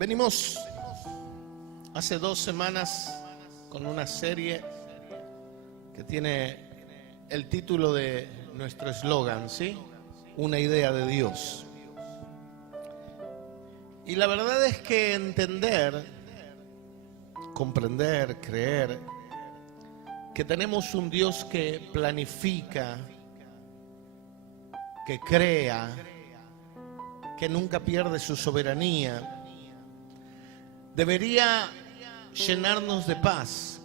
Venimos hace 2 semanas con una serie que tiene el título de nuestro eslogan, ¿sí? Una idea de Dios. Y la verdad es que entender, comprender, creer que tenemos un Dios que planifica, que crea, que nunca pierde su soberanía, debería llenarnos de paz,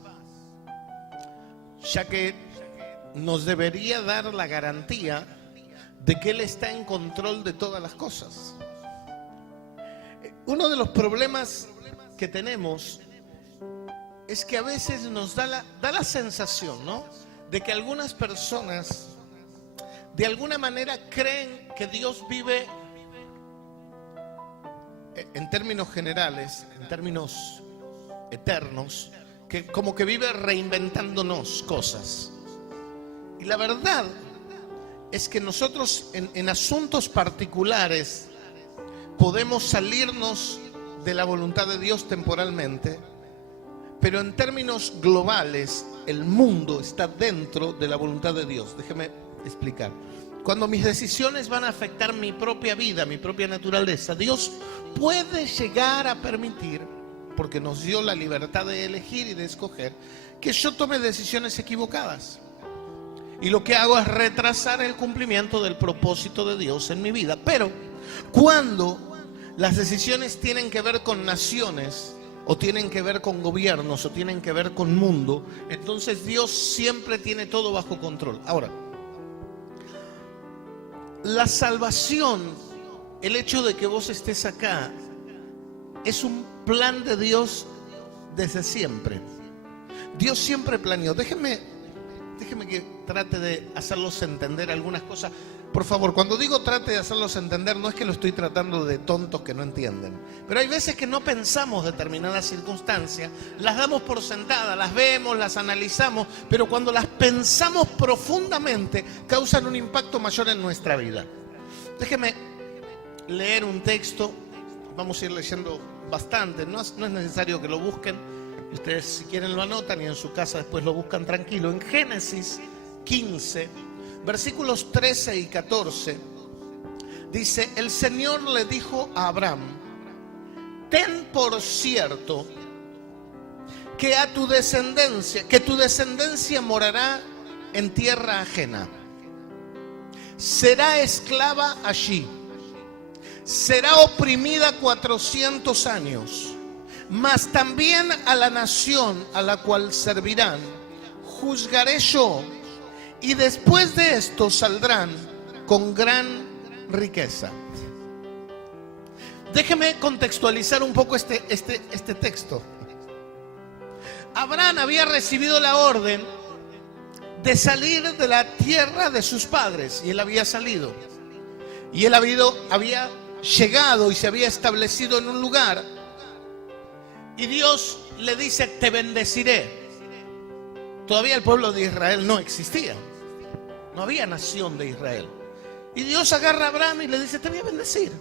ya que nos debería dar la garantía de que Él está en control de todas las cosas. Uno de los problemas que tenemos es que a veces nos da la sensación, ¿no?, de que algunas personas de alguna manera creen que Dios vive, en términos generales, en términos eternos, que como que vive reinventándonos cosas. Y la verdad es que nosotros en asuntos particulares podemos salirnos de la voluntad de Dios temporalmente, pero en términos globales el mundo está dentro de la voluntad de Dios. Déjeme explicar. Cuando mis decisiones van a afectar mi propia vida, mi propia naturaleza, Dios puede llegar a permitir, porque nos dio la libertad de elegir y de escoger, que yo tome decisiones equivocadas. Y lo que hago es retrasar el cumplimiento del propósito de Dios en mi vida. Pero cuando las decisiones tienen que ver con naciones, o tienen que ver con gobiernos, o tienen que ver con mundo, entonces Dios siempre tiene todo bajo control. Ahora, la salvación, el hecho de que vos estés acá, es un plan de Dios desde siempre. Dios siempre planeó. Déjenme que trate de hacerlos entender algunas cosas. Por favor, cuando digo trate de hacerlos entender, no es que lo estoy tratando de tontos que no entienden. Pero hay veces que no pensamos determinadas circunstancias, las damos por sentadas, las vemos, las analizamos, pero cuando las pensamos profundamente, causan un impacto mayor en nuestra vida. Déjenme leer un texto, vamos a ir leyendo bastante, no es necesario que lo busquen, ustedes si quieren lo anotan y en su casa después lo buscan tranquilo. En Génesis 15, versículos 13 y 14, dice: el Señor le dijo a Abraham: ten por cierto que tu descendencia morará en tierra ajena, será esclava allí, será oprimida 400 años, mas también a la nación a la cual servirán juzgaré yo, y después de esto saldrán con gran riqueza. Déjeme contextualizar un poco este texto. Abraham había recibido la orden de salir de la tierra de sus padres, y él había salido. Y él había llegado y se había establecido en un lugar. Y Dios le dice: te bendeciré. Todavía el pueblo de Israel no existía. No había nación de Israel. Y Dios agarra a Abraham y le dice: te voy a bendecir.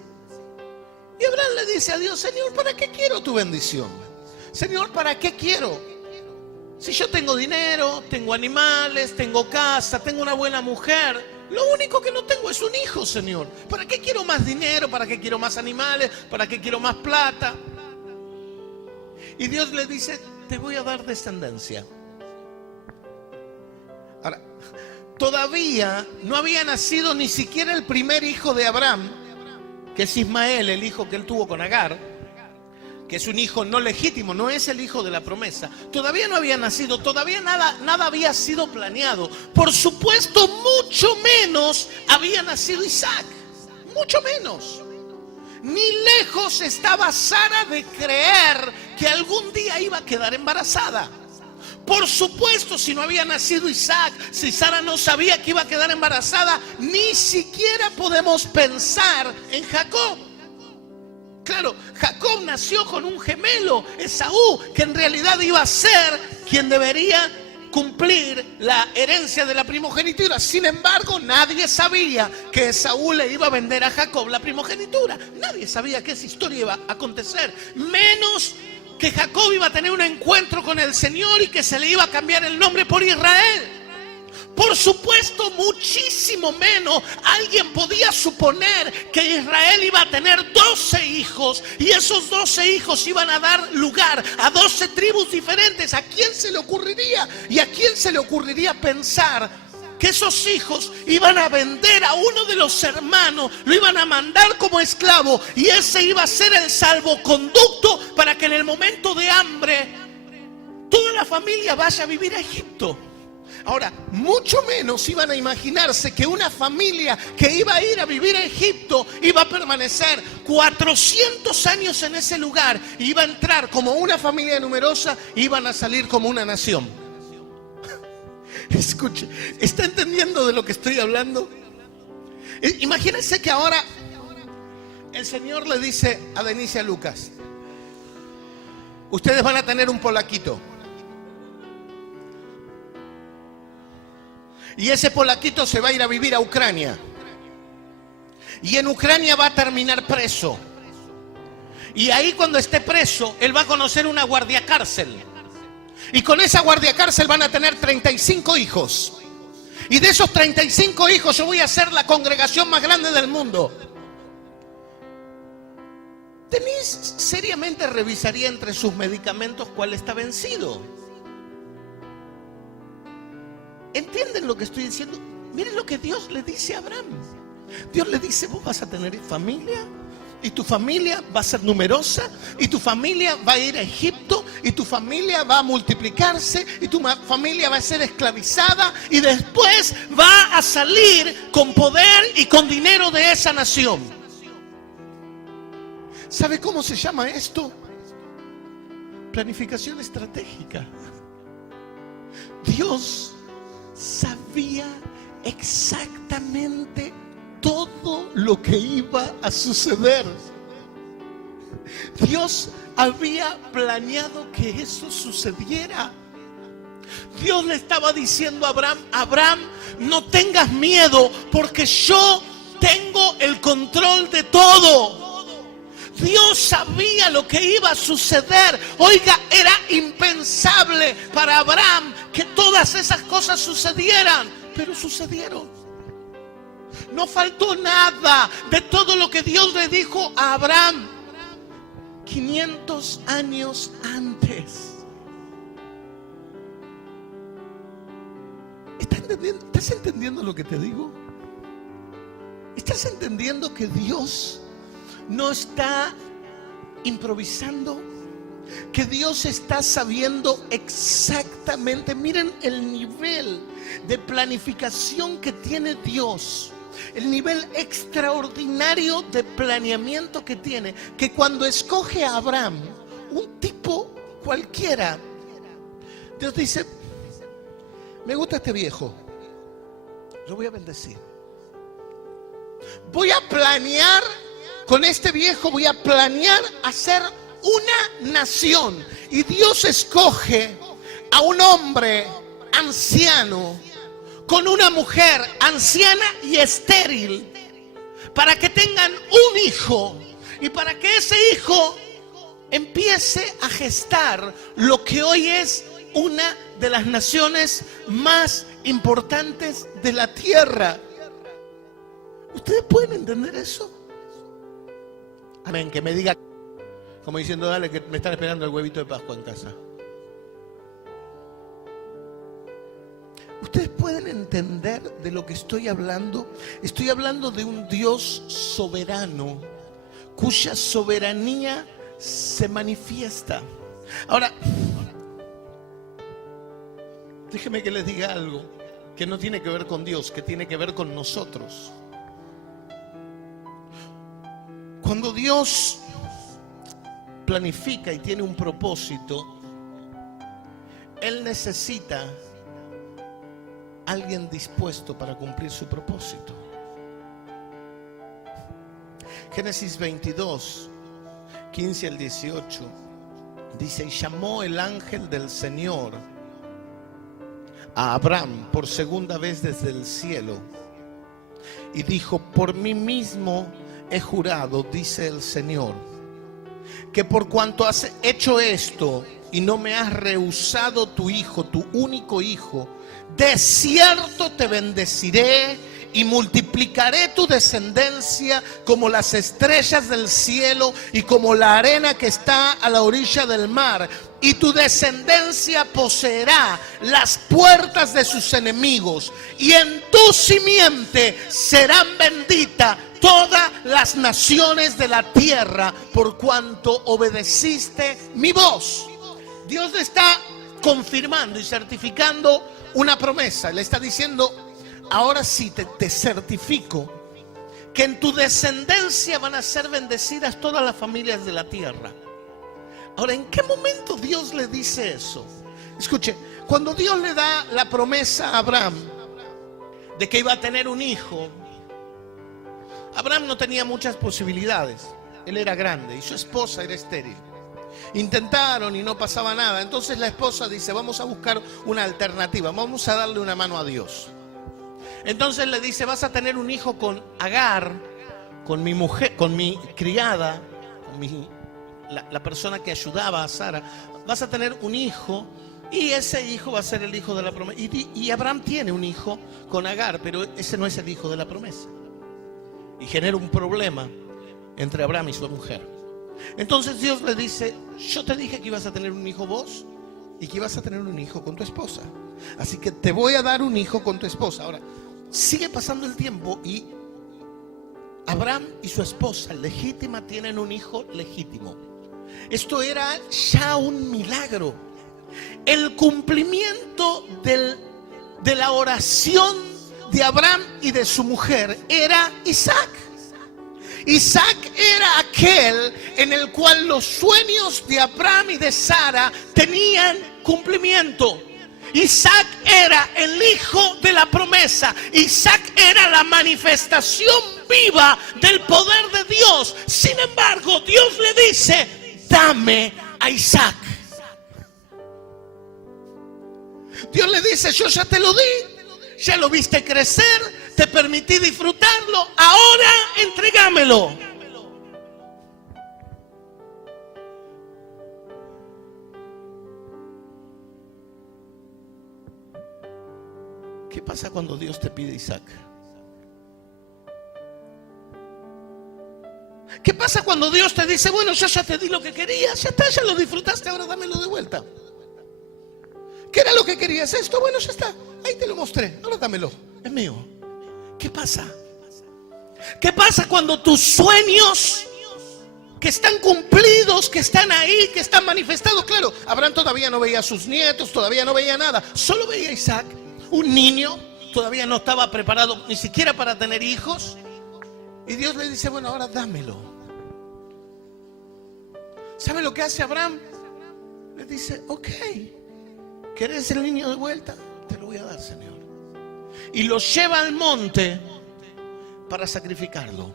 Y Abraham le dice a Dios: Señor, ¿para qué quiero tu bendición? Señor, ¿para qué quiero? Si yo tengo dinero, tengo animales, tengo casa, tengo una buena mujer, lo único que no tengo es un hijo, Señor. ¿Para qué quiero más dinero? ¿Para qué quiero más animales? ¿Para qué quiero más plata? Y Dios le dice: te voy a dar descendencia. Ahora, todavía no había nacido ni siquiera el primer hijo de Abraham, que es Ismael, el hijo que él tuvo con Agar, que es un hijo no legítimo, no es el hijo de la promesa. Todavía no había nacido, todavía nada había sido planeado. Por supuesto, mucho menos había nacido Isaac, mucho menos. Ni lejos estaba Sara de creer que algún día iba a quedar embarazada. Por supuesto, si no había nacido Isaac, si Sara no sabía que iba a quedar embarazada, ni siquiera podemos pensar en Jacob. Claro, Jacob nació con un gemelo, Esaú, que en realidad iba a ser quien debería cumplir la herencia de la primogenitura. Sin embargo, nadie sabía que Esaú le iba a vender a Jacob la primogenitura. Nadie sabía que esa historia iba a acontecer, menos que Jacob iba a tener un encuentro con el Señor y que se le iba a cambiar el nombre por Israel. Por supuesto, muchísimo menos alguien podía suponer que Israel iba a tener 12 hijos y esos 12 hijos iban a dar lugar a 12 tribus diferentes. ¿A quién se le ocurriría? ¿Y a quién se le ocurriría pensar que esos hijos iban a vender a uno de los hermanos, lo iban a mandar como esclavo y ese iba a ser el salvoconducto para que en el momento de hambre toda la familia vaya a vivir a Egipto? Ahora, mucho menos iban a imaginarse que una familia que iba a ir a vivir a Egipto iba a permanecer 400 años en ese lugar, iba a entrar como una familia numerosa, iban a salir como una nación. Escuche, ¿está entendiendo de lo que estoy hablando? Imagínense que ahora el Señor le dice a Denise y a Lucas: ustedes van a tener un polaquito. Y ese polaquito se va a ir a vivir a Ucrania. Y en Ucrania va a terminar preso. Y ahí cuando esté preso, él va a conocer una guardiacárcel. Y con esa guardiacárcel van a tener 35 hijos. Y de esos 35 hijos yo voy a hacer la congregación más grande del mundo. Denise seriamente revisaría entre sus medicamentos cuál está vencido. ¿Entienden lo que estoy diciendo? Miren lo que Dios le dice a Abraham. Dios le dice: vos vas a tener familia, y tu familia va a ser numerosa, y tu familia va a ir a Egipto, y tu familia va a multiplicarse, y tu familia va a ser esclavizada, y después va a salir con poder y con dinero de esa nación. ¿Sabe cómo se llama esto? Planificación estratégica. Dios sabía exactamente todo lo que iba a suceder. Dios había planeado que eso sucediera. Dios le estaba diciendo a Abraham: Abraham, no tengas miedo porque yo tengo el control de todo. Dios sabía lo que iba a suceder. Oiga, era impensable para Abraham que todas esas cosas sucedieran, pero sucedieron. No faltó nada de todo lo que Dios le dijo a Abraham 500 años antes. ¿Estás entendiendo lo que te digo? ¿Estás entendiendo que Dios no está improvisando? Que Dios está sabiendo exactamente. Miren el nivel de planificación que tiene Dios, el nivel extraordinario de planeamiento que tiene, que cuando escoge a Abraham, un tipo cualquiera, Dios dice: me gusta este viejo, lo voy a bendecir. Voy a planear con este viejo, voy a planear hacer una nación. Y Dios escoge a un hombre anciano con una mujer anciana y estéril para que tengan un hijo y para que ese hijo empiece a gestar lo que hoy es una de las naciones más importantes de la tierra. ¿Ustedes pueden entender eso? Amén, que me diga, como diciendo: dale, que me están esperando el huevito de Pascua en casa. ¿Ustedes pueden entender de lo que estoy hablando? Estoy hablando de un Dios soberano, cuya soberanía se manifiesta. Ahora, déjeme que les diga algo que no tiene que ver con Dios, que tiene que ver con nosotros. Cuando Dios planifica y tiene un propósito, Él necesita alguien dispuesto para cumplir su propósito. Génesis 22, 15 al 18 dice: y llamó el ángel del Señor a Abraham por segunda vez desde el cielo y dijo: por mí mismo he jurado, dice el Señor, que por cuanto has hecho esto y no me has rehusado tu hijo, tu único hijo, de cierto te bendeciré y multiplicaré tu descendencia como las estrellas del cielo y como la arena que está a la orilla del mar. Y tu descendencia poseerá las puertas de sus enemigos, y en tu simiente serán benditas todas las naciones de la tierra, por cuanto obedeciste mi voz. Dios le está confirmando y certificando una promesa. Le está diciendo: ahora sí te certifico que en tu descendencia van a ser bendecidas todas las familias de la tierra. Ahora, ¿en qué momento Dios le dice eso? Escuche, cuando Dios le da la promesa a Abraham de que iba a tener un hijo, Abraham no tenía muchas posibilidades. Él era grande y su esposa era estéril. Intentaron y no pasaba nada. Entonces la esposa dice: vamos a buscar una alternativa, vamos a darle una mano a Dios. Entonces le dice: vas a tener un hijo con Agar, con mi mujer, con mi criada, con la persona que ayudaba a Sara. Vas a tener un hijo y ese hijo va a ser el hijo de la promesa. Y Abraham tiene un hijo con Agar, pero ese no es el hijo de la promesa. Y genera un problema entre Abraham y su mujer. Entonces Dios le dice: yo te dije que ibas a tener un hijo vos y que ibas a tener un hijo con tu esposa. Así que te voy a dar un hijo con tu esposa. Ahora, sigue pasando el tiempo y Abraham y su esposa legítima tienen un hijo legítimo. Esto era ya un milagro. El cumplimiento de la oración de Abraham y de su mujer era Isaac. Isaac era aquel en el cual los sueños de Abraham y de Sara tenían cumplimiento. Isaac era el hijo de la promesa. Isaac era la manifestación viva del poder de Dios. Sin embargo, Dios le dice: dame a Isaac. Dios le dice: yo ya te lo di, ya lo viste crecer, te permití disfrutarlo, ahora entrégamelo. ¿Qué pasa cuando Dios te pide Isaac? ¿Qué pasa cuando Dios te dice: bueno, yo ya te di lo que querías, ya está, ya lo disfrutaste, ahora dámelo de vuelta? ¿Qué era lo que querías? Esto, bueno, ya está, ahí te lo mostré, ahora dámelo, es mío. ¿Qué pasa? ¿Qué pasa cuando tus sueños que están cumplidos, que están ahí, que están manifestados? Claro, Abraham todavía no veía a sus nietos, todavía no veía nada, solo veía a Isaac, un niño, todavía no estaba preparado ni siquiera para tener hijos. Y Dios le dice: bueno, ahora dámelo. ¿Sabe lo que hace Abraham? Le dice: ok, ¿querés el niño de vuelta? Te lo voy a dar, Señor. Y lo lleva al monte para sacrificarlo,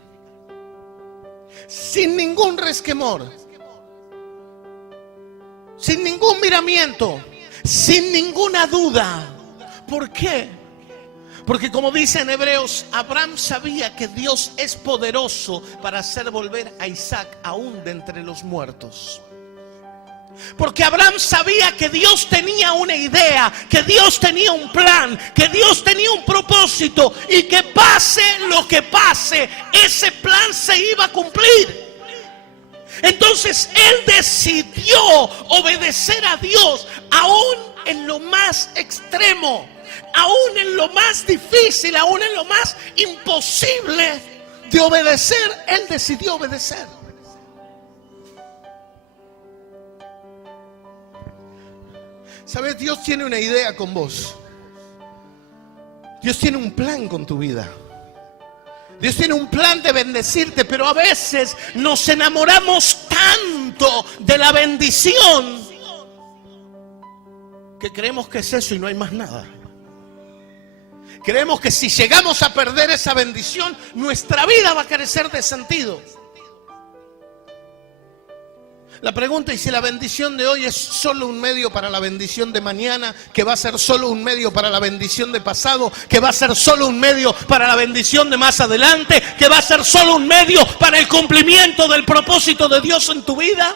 sin ningún resquemor, sin ningún miramiento, sin ninguna duda. ¿Por qué? Porque como dice en Hebreos, Abraham sabía que Dios es poderoso para hacer volver a Isaac aún de entre los muertos. Porque Abraham sabía que Dios tenía una idea, que Dios tenía un plan, que Dios tenía un propósito, y que pase lo que pase, ese plan se iba a cumplir. Entonces él decidió obedecer a Dios aún en lo más extremo, aún en lo más difícil, aún en lo más imposible de obedecer. Él decidió obedecer. ¿Sabes? Dios tiene una idea con vos. Dios tiene un plan con tu vida. Dios tiene un plan de bendecirte, pero a veces nos enamoramos tanto de la bendición que creemos que es eso y no hay más nada. Creemos que si llegamos a perder esa bendición, nuestra vida va a carecer de sentido. La pregunta es si la bendición de hoy es solo un medio para la bendición de mañana, que va a ser solo un medio para la bendición de pasado, que va a ser solo un medio para la bendición de más adelante, que va a ser solo un medio para el cumplimiento del propósito de Dios en tu vida.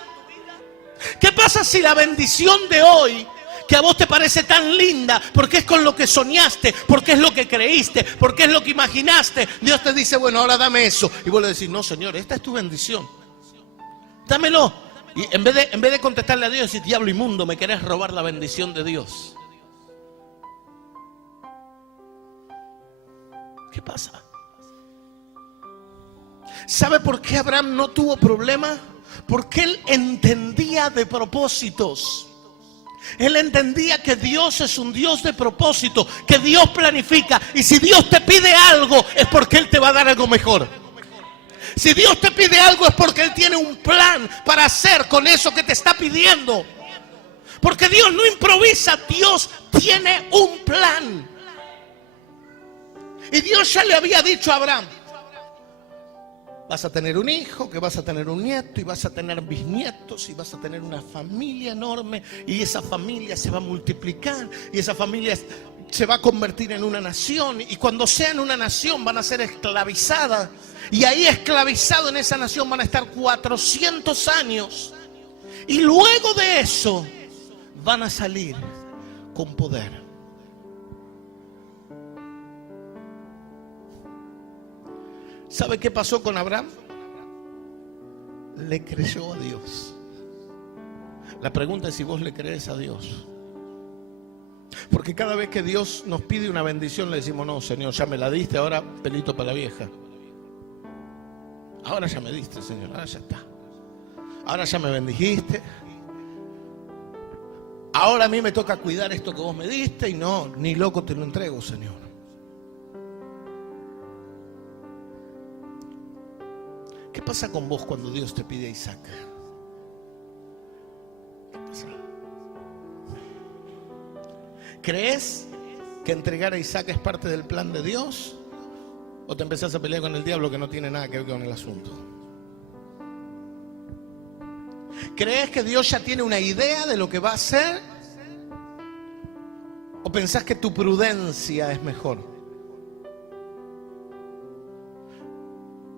¿Qué pasa si la bendición de hoy, que a vos te parece tan linda, porque es con lo que soñaste, porque es lo que creíste, porque es lo que imaginaste, Dios te dice, bueno, ahora dame eso, y vos le decís, no, Señor, esta es tu bendición, dámelo? Y en vez de contestarle a Dios, decir, diablo inmundo, me querés robar la bendición de Dios. ¿Qué pasa? ¿Sabe por qué Abraham no tuvo problema? Porque él entendía de propósitos. Él entendía que Dios es un Dios de propósito, que Dios planifica. Y si Dios te pide algo, es porque Él te va a dar algo mejor. Si Dios te pide algo, es porque Él tiene un plan para hacer con eso que te está pidiendo. Porque Dios no improvisa, Dios tiene un plan. Y Dios ya le había dicho a Abraham, vas a tener un hijo, que vas a tener un nieto, y vas a tener bisnietos, y vas a tener una familia enorme, y esa familia se va a multiplicar, y esa familia se va a convertir en una nación, y cuando sean una nación van a ser esclavizadas, y ahí esclavizado en esa nación van a estar 400 años, y luego de eso van a salir con poder. ¿Sabe qué pasó con Abraham? Le creyó a Dios. La pregunta es si vos le crees a Dios. Porque cada vez que Dios nos pide una bendición le decimos, no, Señor, ya me la diste, ahora pelito para la vieja. Ahora ya me diste, Señor, ahora ya está. Ahora ya me bendijiste. Ahora a mí me toca cuidar esto que vos me diste y no, ni loco te lo entrego, Señor. ¿Qué pasa con vos cuando Dios te pide a Isaac? ¿Qué pasa? ¿Crees que entregar a Isaac es parte del plan de Dios? ¿O te empezás a pelear con el diablo que no tiene nada que ver con el asunto? ¿Crees que Dios ya tiene una idea de lo que va a hacer? ¿O pensás que tu prudencia es mejor?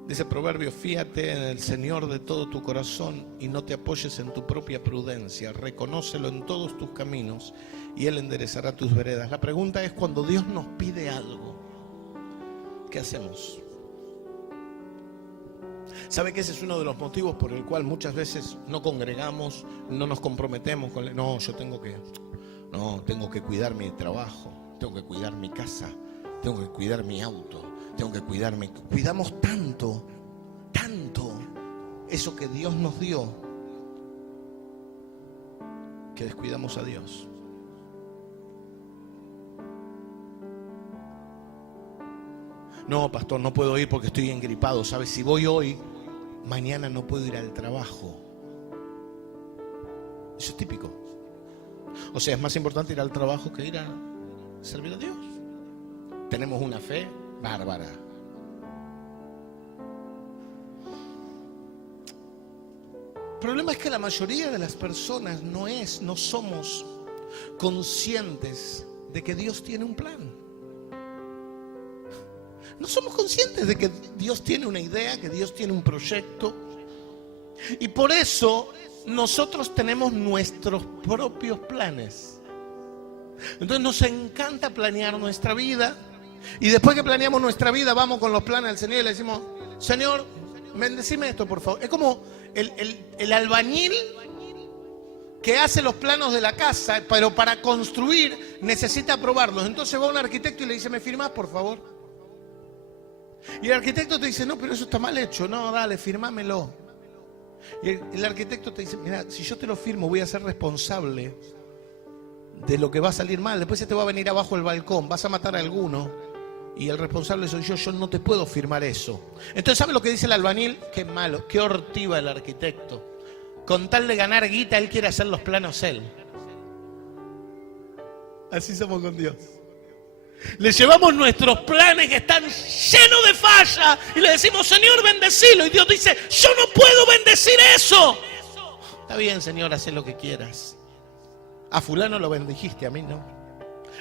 Dice Proverbios, fíate en el Señor de todo tu corazón y no te apoyes en tu propia prudencia. Reconócelo en todos tus caminos y Él enderezará tus veredas. La pregunta es, cuando Dios nos pide algo, ¿qué hacemos? ¿Sabe que ese es uno de los motivos por el cual muchas veces no congregamos, no nos comprometemos con no, yo tengo que cuidar mi trabajo, tengo que cuidar mi casa, tengo que cuidar mi auto, tengo que cuidarme. Cuidamos tanto eso que Dios nos dio, que descuidamos a Dios. No, pastor, no puedo ir porque estoy engripado. ¿Sabes? Si voy hoy, mañana no puedo ir al trabajo. Eso es típico. O sea, es más importante ir al trabajo que ir a servir a Dios. Tenemos una fe bárbara. El problema es que la mayoría de las personas no somos conscientes de que Dios tiene un plan. No somos conscientes de que Dios tiene una idea, que Dios tiene un proyecto. Y por eso nosotros tenemos nuestros propios planes. Entonces nos encanta planear nuestra vida. Y después que planeamos nuestra vida, vamos con los planes del Señor y le decimos, Señor, bendecime esto, por favor. Es como el albañil que hace los planos de la casa, pero para construir necesita aprobarlos. Entonces va un arquitecto y le dice, ¿me firmás, por favor? Y el arquitecto te dice, no, pero eso está mal hecho. No, dale, firmámelo. Y el arquitecto te dice, mira, si yo te lo firmo voy a ser responsable de lo que va a salir mal. Después se te va a venir abajo el balcón, vas a matar a alguno y el responsable soy yo no te puedo firmar eso. Entonces, ¿sabe lo que dice el albañil? Qué malo, qué hortiva el arquitecto. Con tal de ganar guita, él quiere hacer los planos él. Así somos con Dios. Le llevamos nuestros planes que están llenos de falla y le decimos, Señor, bendecilo. Y Dios dice, yo no puedo bendecir eso. Está bien, Señor, haz lo que quieras. A fulano lo bendijiste, a mí no.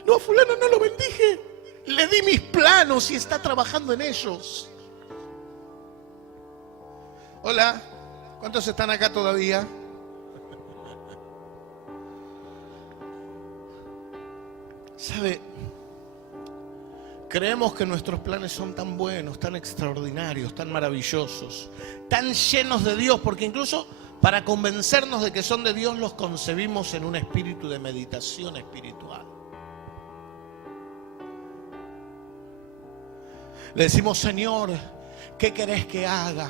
No, a fulano no lo bendije. Le di mis planos y está trabajando en ellos. Hola, ¿cuántos están acá todavía? ¿Sabe? Creemos que nuestros planes son tan buenos, tan extraordinarios, tan maravillosos, tan llenos de Dios, porque incluso para convencernos de que son de Dios los concebimos en un espíritu de meditación espiritual. Le decimos, Señor, ¿qué querés que haga?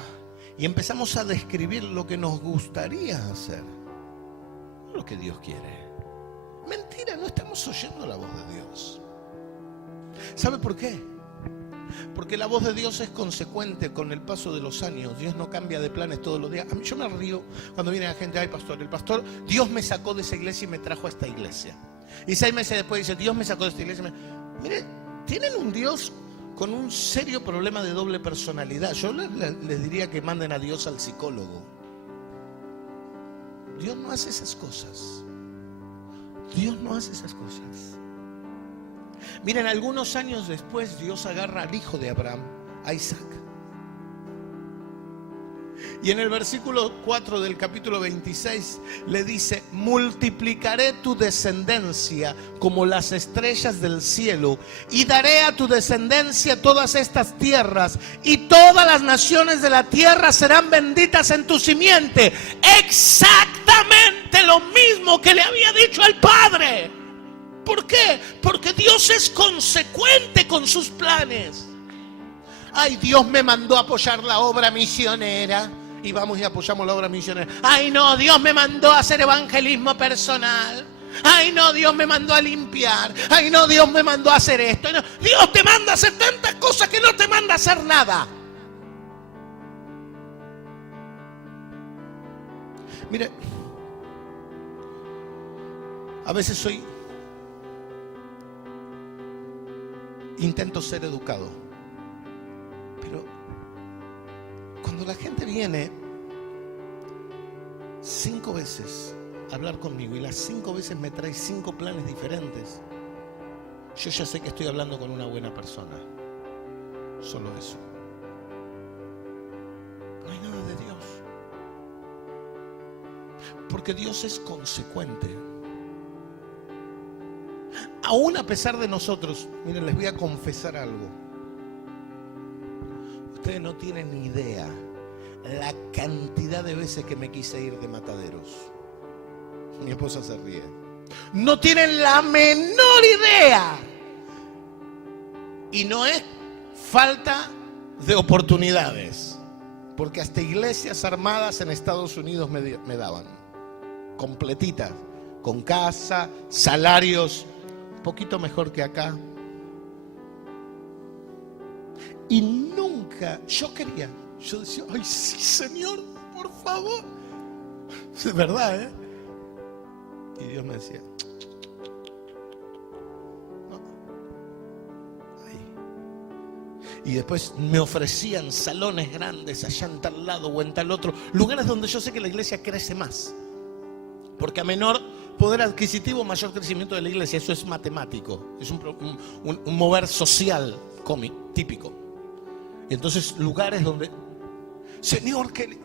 Y empezamos a describir lo que nos gustaría hacer, no lo que Dios quiere. Mentira, no estamos oyendo la voz de Dios. ¿Sabe por qué? Porque la voz de Dios es consecuente con el paso de los años. Dios no cambia de planes todos los días. A mí, yo me río cuando viene la gente, ay pastor, Dios me sacó de esa iglesia y me trajo a esta iglesia. Y 6 meses después dice, Dios me sacó de esta iglesia. Mire, tienen un Dios con un serio problema de doble personalidad. Yo les diría que manden a Dios al psicólogo. Dios no hace esas cosas. Dios no hace esas cosas. Miren, algunos años después Dios agarra al hijo de Abraham, a Isaac. Y en el versículo 4 del capítulo 26 le dice, multiplicaré tu descendencia como las estrellas del cielo y daré a tu descendencia todas estas tierras y todas las naciones de la tierra serán benditas en tu simiente. Exactamente lo mismo que le había dicho al Padre. ¿Por qué? Porque Dios es consecuente con sus planes. Ay, Dios me mandó a apoyar la obra misionera. Y vamos y apoyamos la obra misionera. Ay, no, Dios me mandó a hacer evangelismo personal. Ay, no, Dios me mandó a limpiar. Ay, no, Dios me mandó a hacer esto. No, Dios te manda a hacer tantas cosas que no te manda a hacer nada. Mire, a veces intento ser educado, pero cuando la gente viene 5 veces a hablar conmigo y las 5 veces me trae 5 planes diferentes, yo ya sé que estoy hablando con una buena persona. Solo eso. No hay nada de Dios, porque Dios es consecuente. Aún a pesar de nosotros, miren, les voy a confesar algo. Ustedes no tienen ni idea la cantidad de veces que me quise ir de Mataderos. Mi esposa se ríe. No tienen la menor idea. Y no es falta de oportunidades, porque hasta iglesias armadas en Estados Unidos me daban. Completitas, con casa, salarios poquito mejor que acá. Y nunca, yo decía, ay sí, Señor, por favor. Es verdad, ¿eh? Y Dios me decía, no. Ahí. Y después me ofrecían salones grandes allá en tal lado o en tal otro, lugares donde yo sé que la iglesia crece más. Porque a menor poder adquisitivo, mayor crecimiento de la iglesia. Eso es matemático. Es un mover social típico. Y entonces lugares donde, Señor, que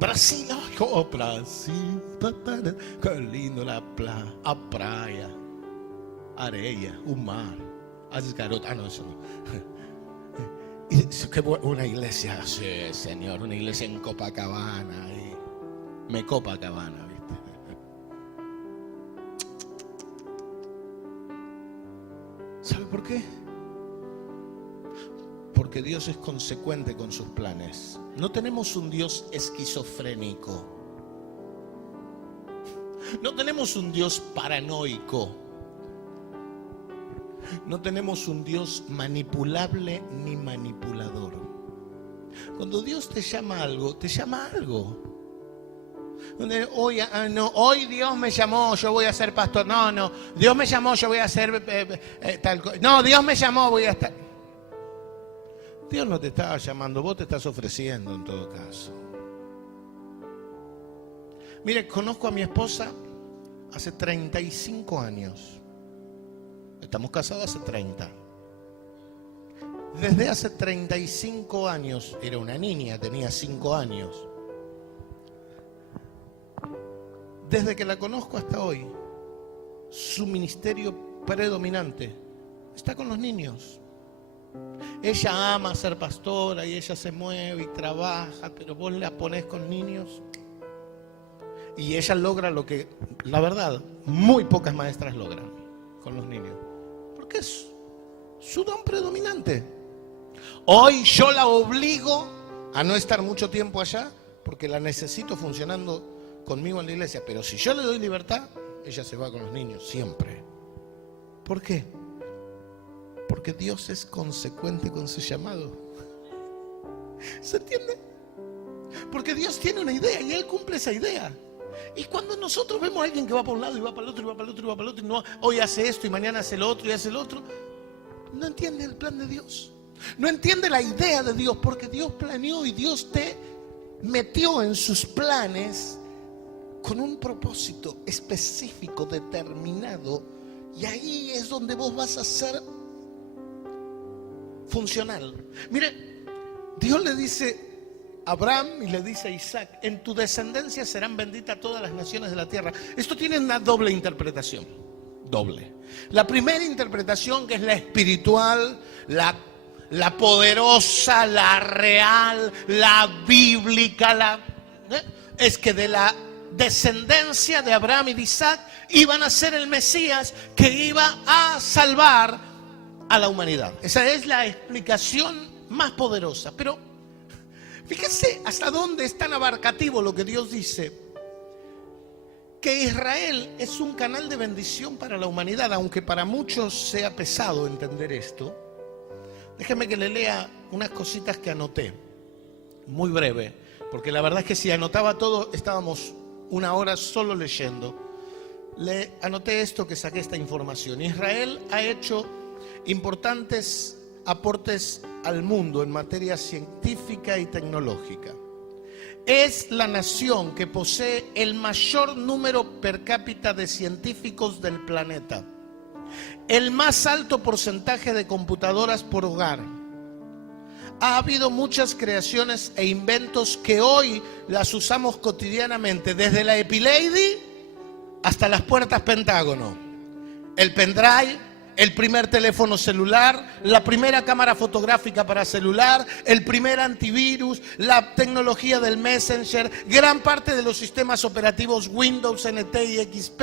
Brasil, oh Brasil, qué lindo la praia, areia, o mar, as garotas, no, eso no. Y qué una iglesia, sí, Señor, una iglesia en Copacabana. Me Copacabana, ¿viste? ¿Sabe por qué? Porque Dios es consecuente con sus planes. No tenemos un Dios esquizofrénico. No tenemos un Dios paranoico. No tenemos un Dios manipulable ni manipulador. Cuando Dios te llama a algo, te llama a algo. Hoy Dios me llamó, yo voy a ser pastor. No, Dios me llamó, yo voy a ser tal cosa. No, Dios me llamó, voy a estar. Dios no te está llamando, vos te estás ofreciendo en todo caso. Mire, conozco a mi esposa hace 35 años. Estamos casados hace 30. Desde hace 35 años, era una niña, tenía 5 años. Desde que la conozco hasta hoy, su ministerio predominante está con los niños. Ella ama ser pastora y ella se mueve y trabaja, pero vos la ponés con niños y ella logra lo que, la verdad, muy pocas maestras logran con los niños. Porque es su don predominante. Hoy yo la obligo a no estar mucho tiempo allá porque la necesito funcionando conmigo en la iglesia. Pero si yo le doy libertad, ella se va con los niños siempre. ¿Por qué? Porque Dios es consecuente con su llamado. ¿Se entiende? Porque Dios tiene una idea y Él cumple esa idea. Y cuando nosotros vemos a alguien que va para un lado y va para el otro y va para el otro y va para el otro, y no, hoy hace esto y mañana hace lo otro y hace lo otro, no entiende el plan de Dios. No entiende la idea de Dios, porque Dios planeó y Dios te metió en sus planes con un propósito específico, determinado, y ahí es donde vos vas a ser funcional. Mire, Dios le dice a Abraham y le dice a Isaac: en tu descendencia serán benditas todas las naciones de la tierra. Esto tiene una doble interpretación. Doble. La primera interpretación, que es la espiritual, la poderosa, la real, la bíblica, es que de la descendencia de Abraham y de Isaac iban a ser el Mesías que iba a salvar a la humanidad. Esa es la explicación más poderosa. Pero fíjese hasta dónde es tan abarcativo lo que Dios dice, que Israel es un canal de bendición para la humanidad, aunque para muchos sea pesado entender esto. Déjeme que le lea unas cositas que anoté, muy breve, porque la verdad es que si anotaba todo, estábamos una hora solo leyendo. Le anoté esto, que saqué esta información. Israel ha hecho importantes aportes al mundo en materia científica y tecnológica. Es la nación que posee el mayor número per cápita de científicos del planeta, el más alto porcentaje de computadoras por hogar. Ha habido muchas creaciones e inventos que hoy las usamos cotidianamente, desde la Epilady hasta las puertas Pentágono, el pendrive, el primer teléfono celular, la primera cámara fotográfica para celular, el primer antivirus, la tecnología del Messenger, gran parte de los sistemas operativos Windows, NT y XP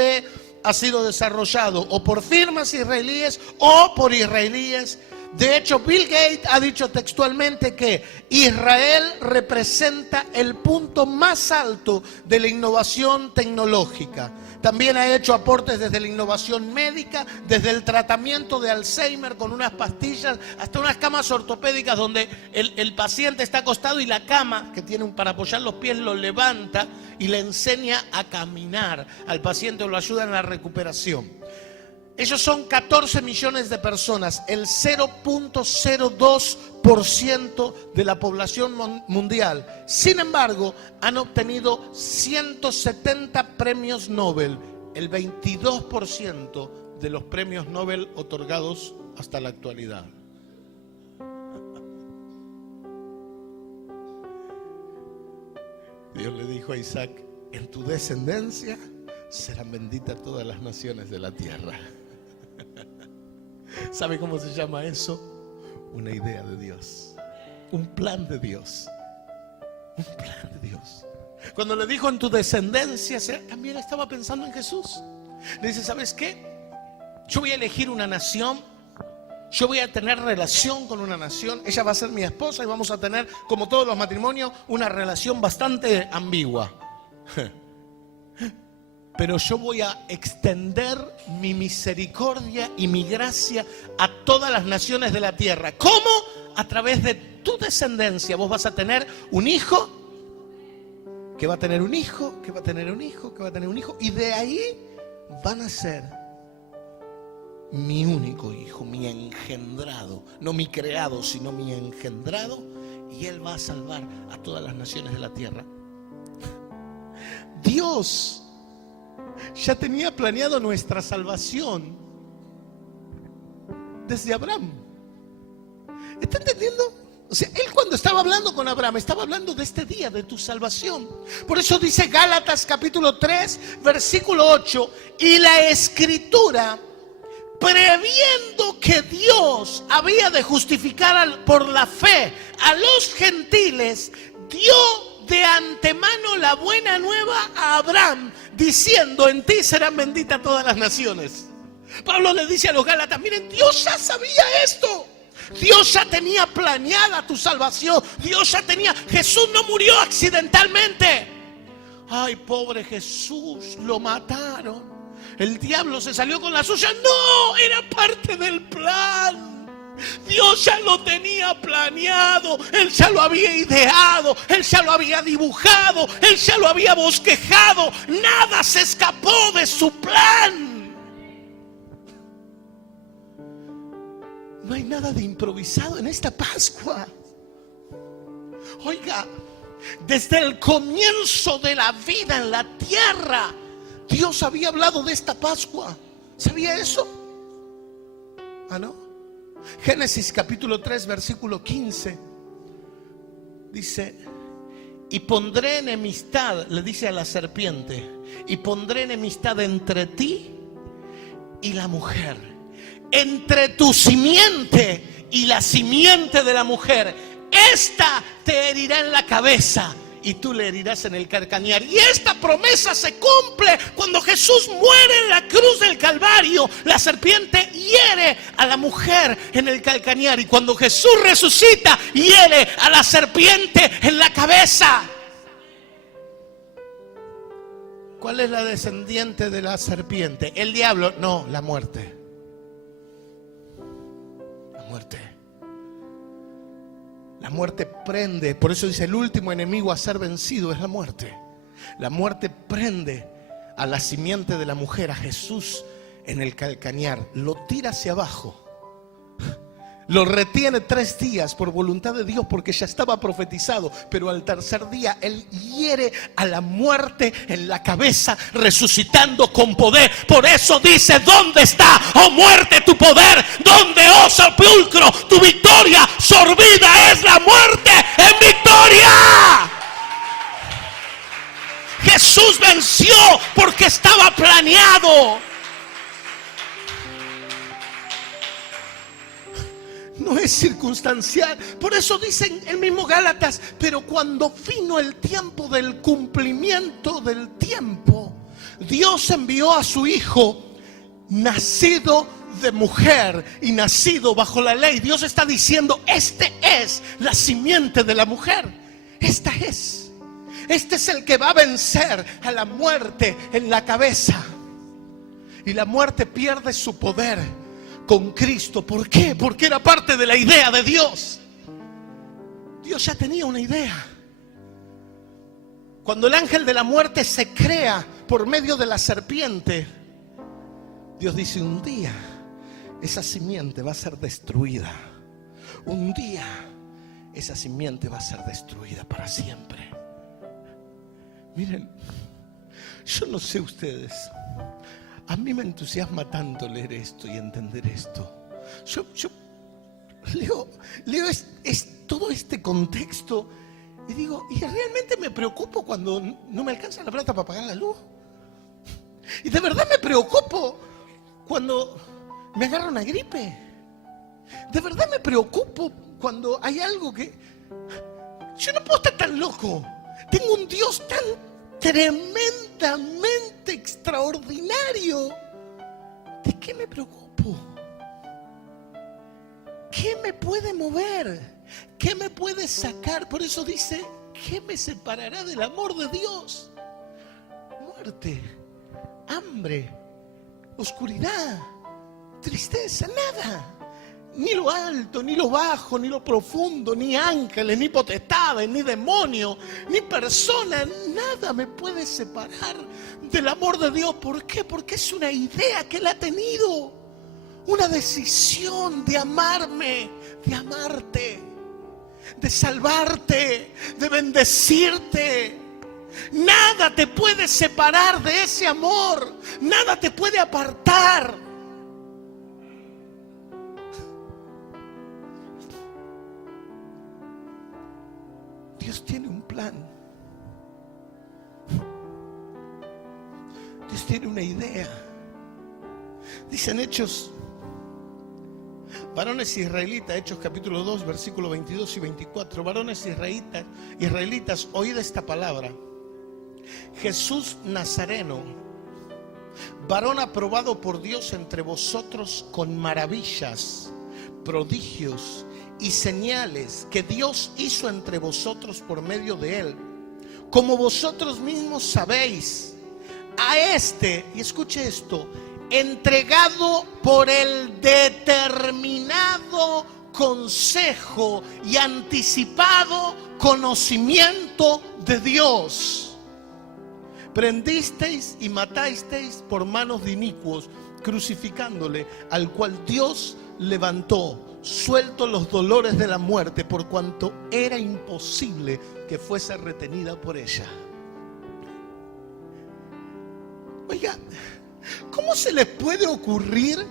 ha sido desarrollado o por firmas israelíes o por israelíes. De hecho, Bill Gates ha dicho textualmente que Israel representa el punto más alto de la innovación tecnológica. También ha hecho aportes desde la innovación médica, desde el tratamiento de Alzheimer con unas pastillas, hasta unas camas ortopédicas donde el paciente está acostado y la cama, que tiene para apoyar los pies, lo levanta y le enseña a caminar al paciente o lo ayuda en la recuperación. Ellos son 14 millones de personas, el 0.02% de la población mundial. Sin embargo, han obtenido 170 premios Nobel, el 22% de los premios Nobel otorgados hasta la actualidad. Dios le dijo a Isaac: en tu descendencia serán benditas todas las naciones de la tierra. ¿Sabe cómo se llama eso? Una idea de Dios, un plan de Dios, un plan de Dios. Cuando le dijo en tu descendencia, también estaba pensando en Jesús. Le dice: ¿sabes qué? Yo voy a elegir una nación, yo voy a tener relación con una nación, ella va a ser mi esposa y vamos a tener, como todos los matrimonios, una relación bastante ambigua. Pero yo voy a extender mi misericordia y mi gracia a todas las naciones de la tierra. ¿Cómo? A través de tu descendencia. Vos vas a tener un hijo, que va a tener un hijo, que va a tener un hijo, que va a tener un hijo. Y de ahí van a ser mi único hijo, mi engendrado, no mi creado, sino mi engendrado, y Él va a salvar a todas las naciones de la tierra. Dios ya tenía planeado nuestra salvación desde Abraham. ¿Está entendiendo? O sea, Él cuando estaba hablando con Abraham, estaba hablando de este día, de tu salvación. Por eso dice Gálatas capítulo 3, versículo 8, y la Escritura, previendo que Dios había de justificar por la fe a los gentiles, dio de antemano la buena nueva a Abraham, diciendo: en ti serán benditas todas las naciones. Pablo le dice a los Gálatas: miren, Dios ya sabía esto. Dios ya tenía planeada tu salvación. Dios ya tenía. Jesús no murió accidentalmente. Ay, pobre Jesús, lo mataron. El diablo se salió con la suya. No, era parte del plan. Dios ya lo tenía planeado. Él ya lo había ideado. Él ya lo había dibujado. Él ya lo había bosquejado. Nada se escapó de su plan. No hay nada de improvisado en esta Pascua. Oiga, desde el comienzo de la vida en la tierra, Dios había hablado de esta Pascua. ¿Sabía eso? ¿Ah, no? Génesis capítulo 3, versículo 15 dice: y pondré enemistad, le dice a la serpiente, y pondré enemistad entre ti y la mujer, entre tu simiente y la simiente de la mujer. Esta te herirá en la cabeza y tú le herirás en el calcañar. Y esta promesa se cumple cuando Jesús muere en la cruz del Calvario. La serpiente hiere a la mujer en el calcañar, y cuando Jesús resucita, hiere a la serpiente en la cabeza. ¿Cuál es la descendiente de la serpiente? ¿El diablo? No, la muerte. La muerte prende. Por eso dice: el último enemigo a ser vencido es la muerte. La muerte prende a la simiente de la mujer, a Jesús en el calcañar. Lo tira hacia abajo. Lo retiene 3 días por voluntad de Dios, porque ya estaba profetizado. Pero al tercer día Él hiere a la muerte en la cabeza, resucitando con poder. Por eso dice: ¿dónde está, oh muerte, tu poder? ¿Dónde, oh sepulcro, tu victoria? Sorbida es la muerte en victoria. Jesús venció porque estaba planeado. No es circunstancial. Por eso dicen el mismo Gálatas: pero cuando vino el tiempo del cumplimiento del tiempo, Dios envió a su Hijo, nacido de mujer y nacido bajo la ley. Dios está diciendo: este es la simiente de la mujer. Esta es. Este es el que va a vencer a la muerte en la cabeza. Y la muerte pierde su poder con Cristo. ¿Por qué? Porque era parte de la idea de Dios. Dios ya tenía una idea. Cuando el ángel de la muerte se crea por medio de la serpiente, Dios dice: un día esa simiente va a ser destruida. Un día esa simiente va a ser destruida para siempre. Miren, yo no sé ustedes, a mí me entusiasma tanto leer esto y entender esto. Yo leo todo este contexto y digo: ¿y realmente me preocupo cuando no me alcanza la plata para pagar la luz? Y de verdad me preocupo cuando me agarra una gripe. De verdad me preocupo cuando hay algo que... Yo no puedo estar tan loco. Tengo un Dios tan tremendamente extraordinario. ¿De qué me preocupo? ¿Qué me puede mover? ¿Qué me puede sacar? Por eso dice: ¿qué me separará del amor de Dios? Muerte, hambre, oscuridad, tristeza, nada. Ni lo alto, ni lo bajo, ni lo profundo, ni ángeles, ni potestades, ni demonios, ni persona, nada me puede separar del amor de Dios. ¿Por qué? Porque es una idea que Él ha tenido. una decisión de amarme, de amarte, de salvarte, de bendecirte. Nada te puede separar de ese amor, nada te puede apartar. Dios tiene un plan. Dios tiene una idea. Dicen Hechos, varones israelitas, Hechos capítulo 2, versículo 22 y 24. Varones israelitas, oíd esta palabra. Jesús Nazareno, varón aprobado por Dios entre vosotros con maravillas, prodigios y señales que Dios hizo entre vosotros por medio de él, como vosotros mismos sabéis. A este, y escuche esto, entregado por el determinado consejo y anticipado conocimiento de Dios, prendisteis y matasteis por manos de inicuos, crucificándole, al cual Dios levantó, suelto los dolores de la muerte, por cuanto era imposible que fuese retenida por ella. Oiga, ¿cómo se les puede ocurrir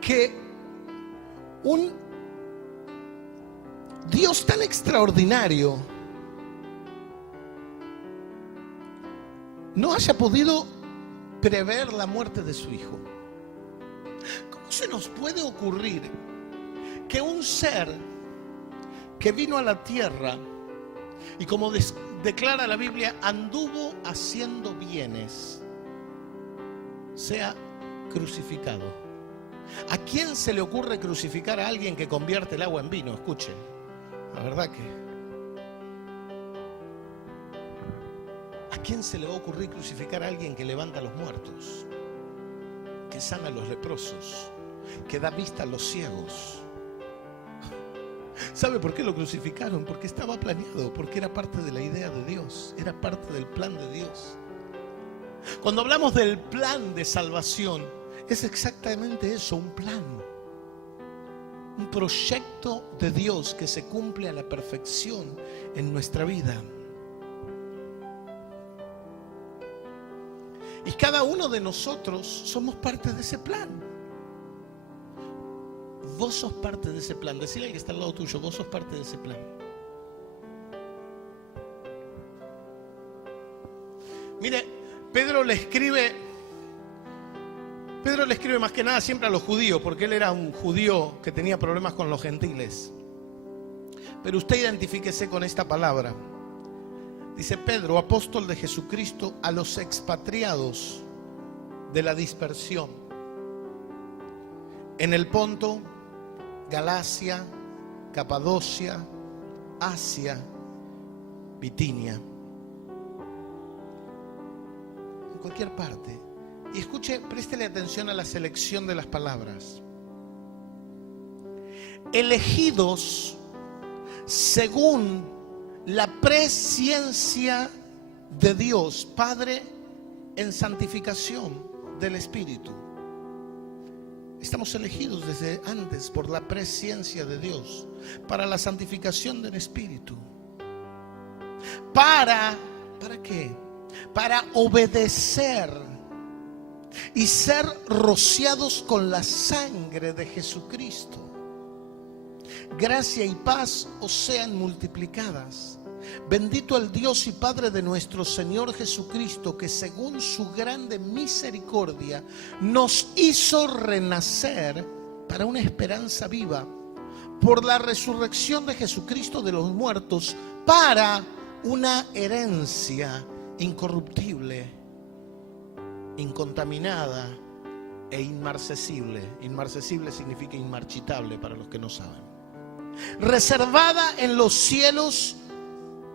que un Dios tan extraordinario no haya podido prever la muerte de su hijo? ¿Cómo se nos puede ocurrir que un ser que vino a la tierra y, como declara la Biblia, anduvo haciendo bienes, sea crucificado? ¿A quién se le ocurre crucificar a alguien que convierte el agua en vino? Escuchen, la verdad que ¿a quién se le va a ocurrir crucificar a alguien que levanta a los muertos, que sana a los leprosos, que da vista a los ciegos? ¿Sabe por qué lo crucificaron? Porque estaba planeado, porque era parte de la idea de Dios, era parte del plan de Dios. Cuando hablamos del plan de salvación, es exactamente eso, un plan, un proyecto de Dios que se cumple a la perfección en nuestra vida. Y cada uno de nosotros somos parte de ese plan. Vos sos parte de ese plan. Decirle al que está al lado tuyo, vos sos parte de ese plan. Mire, Pedro le escribe más que nada siempre a los judíos, porque él era un judío que tenía problemas con los gentiles. Pero usted identifíquese con esta palabra. Dice Pedro, apóstol de Jesucristo, a los expatriados de la dispersión en el Ponto, Galacia, Capadocia, Asia, Bitinia, en cualquier parte. Y escuche, préstele atención a la selección de las palabras. Elegidos según la presciencia de Dios Padre en santificación del Espíritu. Estamos elegidos desde antes por la presciencia de Dios para la santificación del Espíritu. ¿Para qué? Para obedecer y ser rociados con la sangre de Jesucristo. Gracia y paz os sean multiplicadas. Bendito el Dios y Padre de nuestro Señor Jesucristo, que según su grande misericordia nos hizo renacer para una esperanza viva por la resurrección de Jesucristo de los muertos, para una herencia incorruptible, incontaminada e inmarcesible. Inmarcesible significa inmarchitable para los que no saben. Reservada en los cielos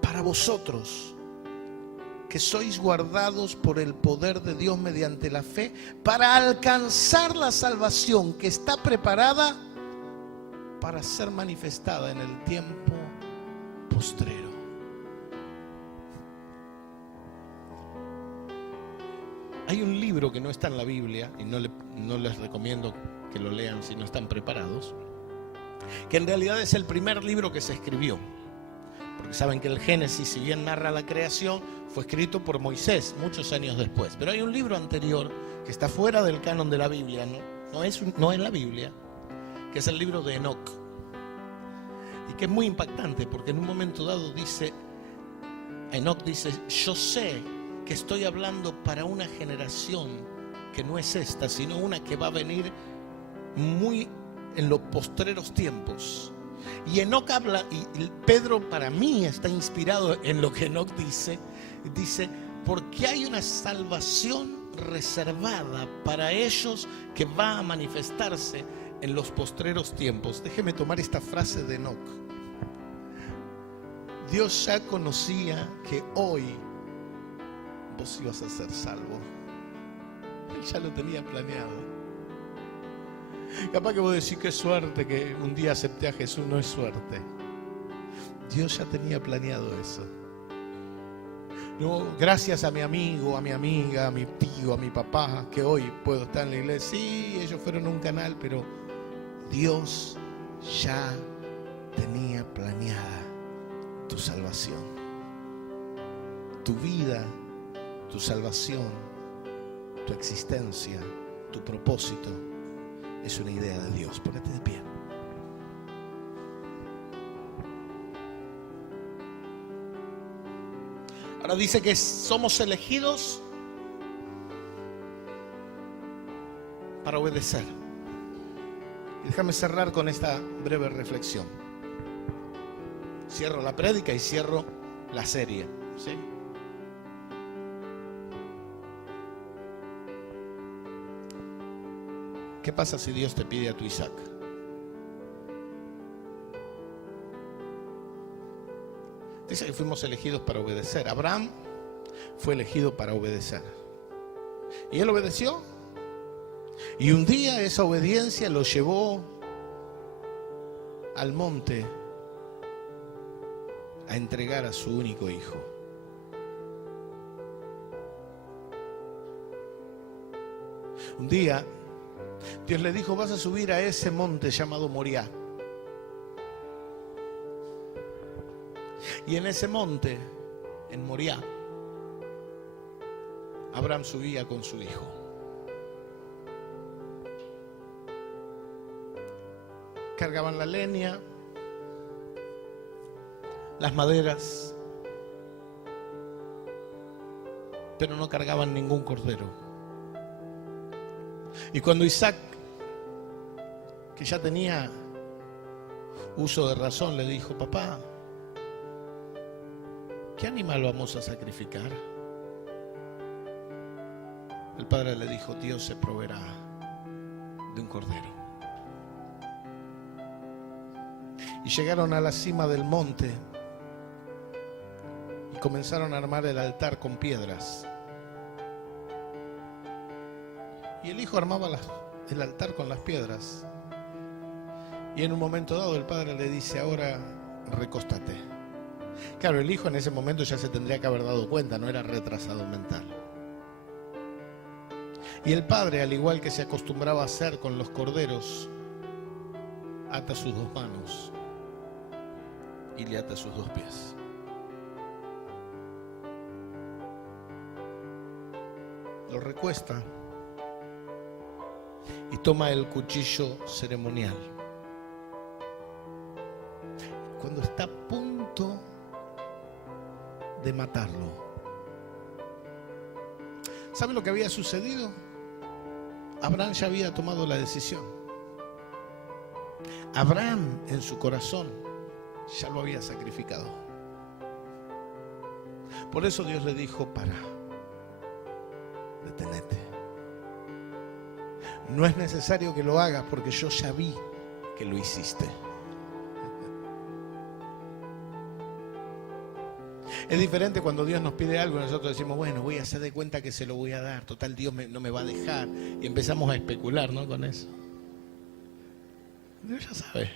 para vosotros, que sois guardados por el poder de Dios mediante la fe, para alcanzar la salvación que está preparada para ser manifestada en el tiempo postrero. Hay un libro que no está en la Biblia y no no les recomiendo que lo lean si no están preparados, que en realidad es el primer libro que se escribió. Porque saben que el Génesis, si bien narra la creación, fue escrito por Moisés muchos años después. Pero hay un libro anterior que está fuera del canon de la Biblia, no es la Biblia, que es el libro de Enoc. Y que es muy impactante porque en un momento dado Enoc dice, yo sé que estoy hablando para una generación que no es esta, sino una que va a venir muy en los postreros tiempos. Y Enoc habla, y Pedro para mí está inspirado en lo que Enoc dice, porque hay una salvación reservada para ellos que va a manifestarse en los postreros tiempos. Déjeme tomar esta frase de Enoc. Dios ya conocía que hoy vos ibas a ser salvo. Él ya lo tenía planeado. Capaz que vos decís, qué suerte que un día acepté a Jesús. No es suerte. Dios ya tenía planeado eso. No, gracias a mi amigo, a mi amiga, a mi tío, a mi papá, que hoy puedo estar en la iglesia. Sí, ellos fueron un canal, pero Dios ya tenía planeada tu salvación. Tu vida, tu salvación, tu existencia, tu propósito es una idea de Dios. Ponete de pie. Ahora dice que somos elegidos para obedecer. Y déjame cerrar con esta breve reflexión. Cierro la prédica y cierro la serie, ¿sí? ¿Qué pasa si Dios te pide a tu Isaac? Dice que fuimos elegidos para obedecer. Abraham fue elegido para obedecer. Y él obedeció. Y un día esa obediencia lo llevó al monte a entregar a su único hijo. Un día Dios le dijo, vas a subir a ese monte llamado Moriah. Y en ese monte, en Moriah, Abraham subía con su hijo. Cargaban la leña, las maderas, pero no cargaban ningún cordero. Y cuando Isaac, que ya tenía uso de razón, le dijo, papá, ¿qué animal vamos a sacrificar? El padre le dijo, Dios se proveerá de un cordero. Y llegaron a la cima del monte y comenzaron a armar el altar con piedras. Y el hijo armaba el altar con las piedras. Y en un momento dado el padre le dice, ahora recóstate. Claro, el hijo en ese momento ya se tendría que haber dado cuenta, no era retrasado mental. Y el padre, al igual que se acostumbraba a hacer con los corderos, ata sus dos manos y le ata sus dos pies. Lo recuesta y toma el cuchillo ceremonial. Cuando está a punto de matarlo, ¿sabe lo que había sucedido? Abraham ya había tomado la decisión. Abraham en su corazón ya lo había sacrificado. Por eso Dios le dijo, para, detenete. No es necesario que lo hagas porque yo ya vi que lo hiciste. Es diferente cuando Dios nos pide algo y nosotros decimos, bueno, voy a hacer de cuenta que se lo voy a dar. Total, Dios no me va a dejar. Y empezamos a especular, ¿no? Con eso. Dios ya sabe.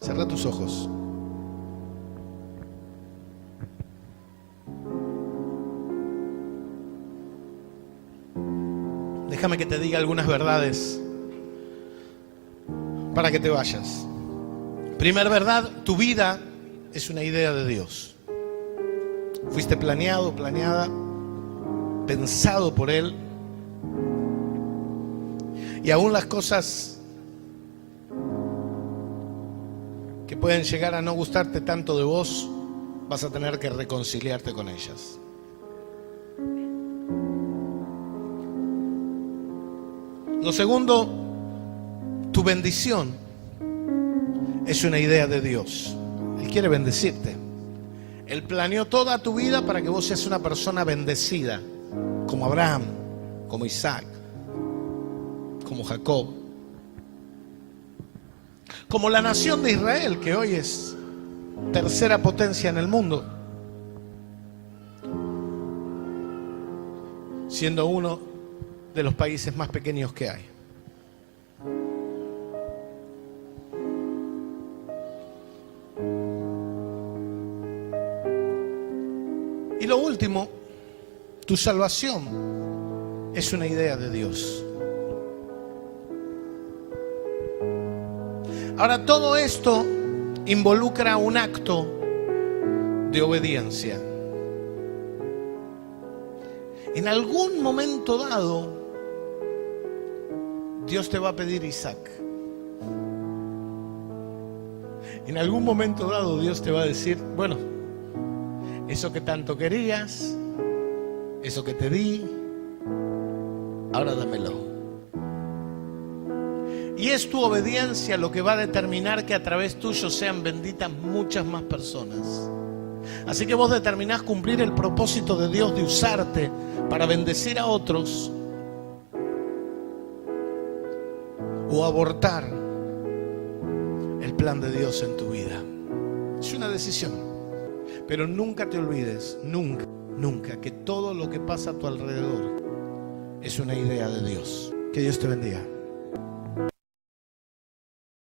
Cierra tus ojos. déjame que te diga algunas verdades para que te vayas. Primera verdad, tu vida es una idea de Dios. Fuiste planeado, planeada, pensado por Él. Y aún las cosas que pueden llegar a no gustarte tanto de vos, vas a tener que reconciliarte con ellas. Lo segundo, tu bendición es una idea de Dios. Él quiere bendecirte. Él planeó toda tu vida para que vos seas una persona bendecida, como Abraham, como Isaac, como Jacob, como la nación de Israel, que hoy es tercera potencia en el mundo, siendo uno de los países más pequeños que hay. Y lo último, tu salvación es una idea de Dios. Ahora, todo esto involucra un acto de obediencia. En algún momento dado, Dios te va a pedir Isaac. En algún momento dado, Dios te va a decir, bueno, eso que tanto querías, eso que te di, ahora dámelo. Y es tu obediencia lo que va a determinar que a través tuyo sean benditas muchas más personas. Así que vos determinás cumplir el propósito de Dios de usarte para bendecir a otros, o abortar el plan de Dios en tu vida. Es una decisión. Pero nunca te olvides, nunca, que todo lo que pasa a tu alrededor es una idea de Dios. Que Dios te bendiga.